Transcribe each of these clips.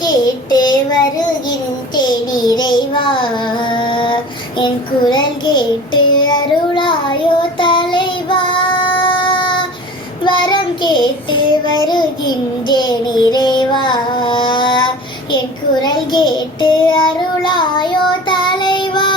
கேட்டு வருகின்றேன் இறைவா, என் குரல் கேட்டு அருளாயோ தலைவா. வரம் கேட்டு வருகின்றேன் இறைவா, என் குரல் கேட்டு அருளாயோ தலைவா.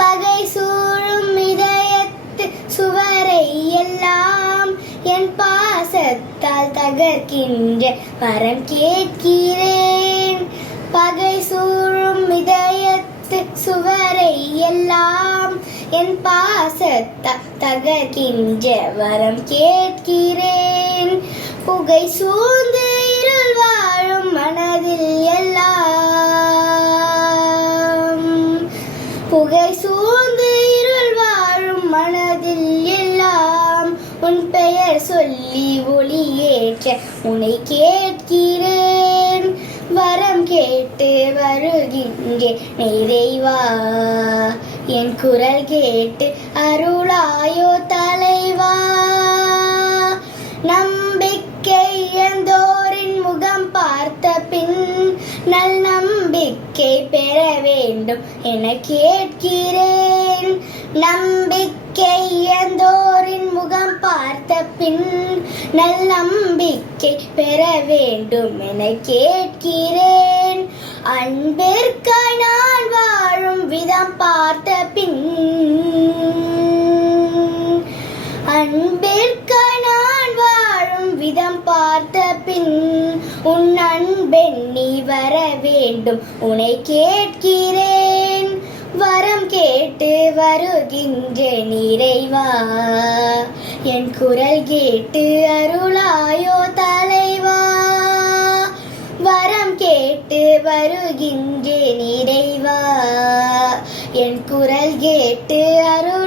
பகை சூழும் இதயத்து சுவரை எல்லாம் என் பாசத்தால் தகர்க்கின்ற வரம் கேட்கிறேன். பகை சூழும் இதயத்து சுவரை எல்லாம் என் பாசத்தால் தகர்க்கின்ற வரம் கேட்கிறேன். புகை சூழ்ந்து இருள் வாழும் மனதில் எல்லாம், புகை சூழ்ந்து இருள் வாழும் மனதில் எல்லாம் உன் பெயர் சொல்லி ஒளியேற்ற உன்னை கேட்கிறேன். வரம் கேட்டு வருகின்றேன் இறைவா, என் குரல் கேட்டு அருளாயோ தலைவா. நம்பிக்கை இழந்தோரின் முகம் பார்த்த பின் நல் நம்பிக்கை பெற வேண்டும் என கேட்கிறேன். நம்பிக்கை இழந்தோரின் முகம் பார்த்த பின் நல் நம்பிக்கை பெற வேண்டும் என கேட்கிறேன். அன்பிற்காய் நான் வாழும் விதம் பார்த்த பின், அன்பிற்காய் நான் வாழும் விதம் பார்த்த பின் உன் அன்பெண்ணி வர வேண்டும் உன்னை கேட்கிறேன். வரம் கேட்டு வருகின்றேன் இறைவா, என் குரல் கேட்டு அருளாயோ தலைவா. வரம் கேட்டு வருகின்றேன் இறைவா, என் குரல் கேட்டு அருள்